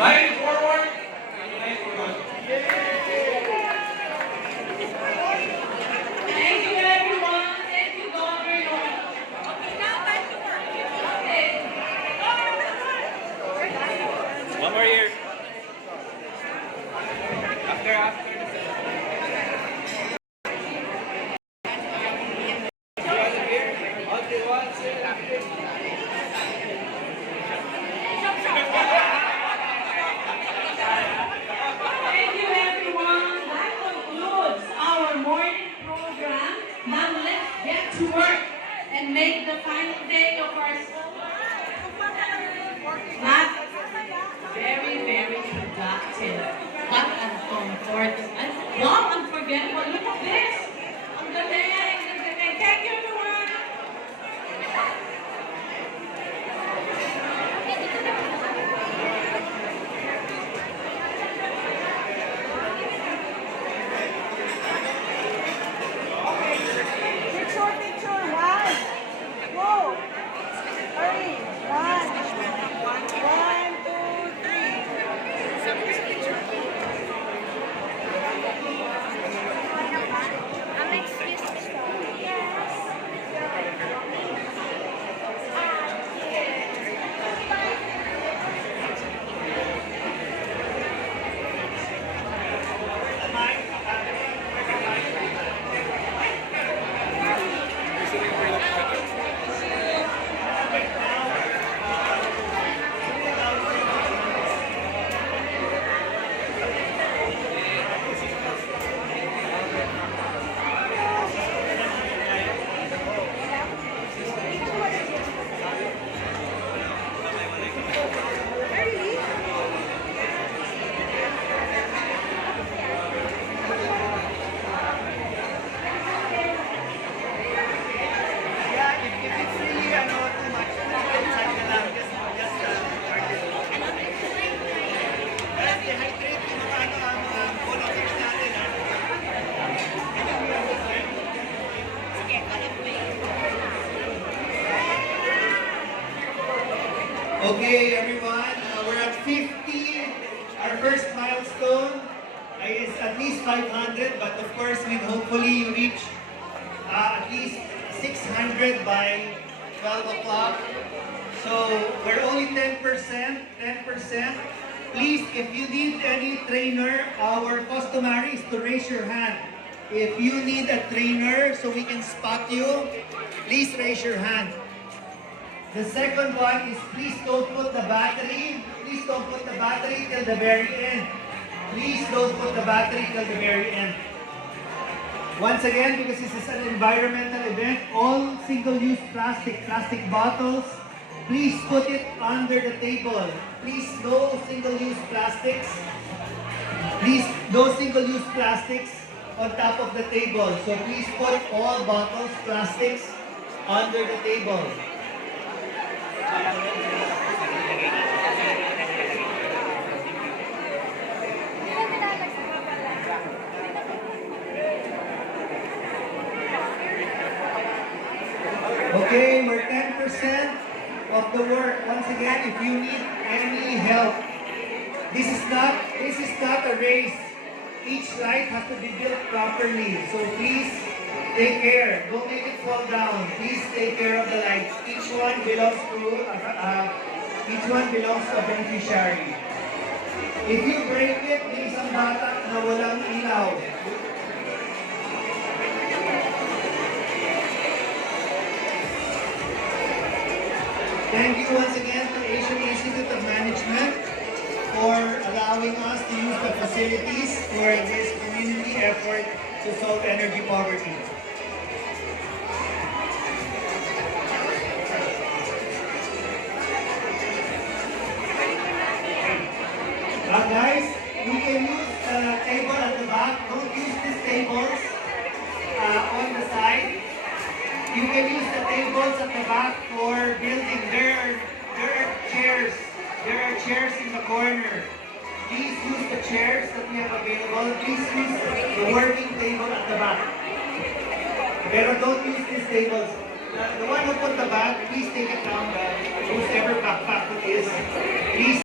Line forward. Thank you, everyone. Thank you, Governor. One more year. After. Thank you, everyone. That concludes our morning program. Now let's get to work and make the final day of our not very, very productive, but comfortable. And wow, unforgettable. Look at this. Ang galing. Ang galing. Thank you, everyone. Picture, one. Whoa. Hurry. One, two, three. Yeah, if it's really too much, inside ka lang, just Just dehydrate yung mga politics natin. Okay, everyone, we're at 50. Our first milestone is at least 500, but of course, hopefully you reach at least 600 by 12 o'clock. So we're only 10%. Please, if you need any trainer, our customary is to raise your hand. If you need a trainer so we can spot you, please raise your hand. The second one is please don't put the battery. Please don't put the battery till the very end. Please don't put the battery till the very end. Once again, because this is an environmental event, all single-use plastic bottles, please put it under the table. Please, no single-use plastics. Please, no single-use plastics on top of the table. So please put all bottles, plastics, under the table. Okay, we're 10% of the work. Once again, if you need any help, this is not a race. Each light has to be built properly. So please take care. Don't make it fall down. Please take care of the lights. Each one belongs to a beneficiary. If you break it, may isang bata na walang ilaw. Thank you once again to Asian Institute of Management for allowing us to use the facilities for this community effort to solve energy poverty. Guys, we can use the table at the back. Don't use these tables on the side. You can use the tables at the back for building. There are chairs. There are chairs in the corner. Please use the chairs that we have available. Please use the working table at the back. Pero don't use these tables. The one who put the bag, please take it down, whoever backpack it is.